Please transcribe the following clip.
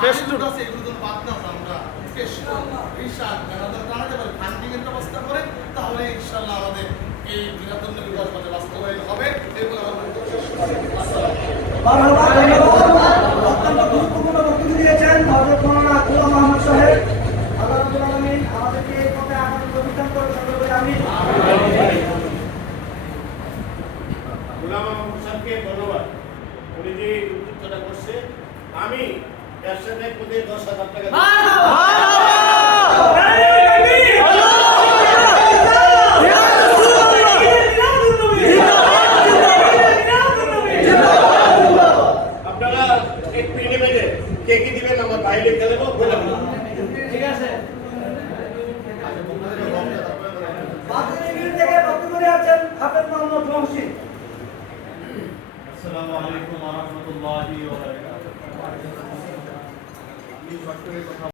Fresh food আছে এগুলো তো বাদ না আমরা ফ্রেশ ইনশাআল্লাহ আমাদের কানাডা বলে ফান্ডিং এর ব্যবস্থা করে তাহলে ইনশাআল্লাহ আমাদের এই বিনোদন বিকাশ মানে বাস্তবায়ন হবে এবং আমরা মারহাবা ধন্যবাদ অত্যন্ত গুরুত্বপূর্ণ বক্তব্য দিয়েছেন হযরত মাওলানা গোলাম মোহাম্মদ সাহেব আল্লাহ রাব্বুল আলামিন আমাদেরকে এই পথে আগামী প্রতিষ্ঠান করে সকলে আমিন গোলাম মোহাম্মদ সাহেবকে ধন্যবাদ উনি যে উদ্যোগটা করছে আমি ব্যবসায়িক পদে 10,000 টাকা আপনারা একটু নেবেন কে কি দিবেন আমার ভাই লিখে দেবো বলে দেবো ঠিক আছে বাদুড়িগির থেকে বক্তব্য দিয়ে আছেন হাফেজ মোহাম্মদ মহসিন আসসালামু আলাইকুম ওয়া রাহমাতুল্লাহি ওয়া বারাকাতুহু।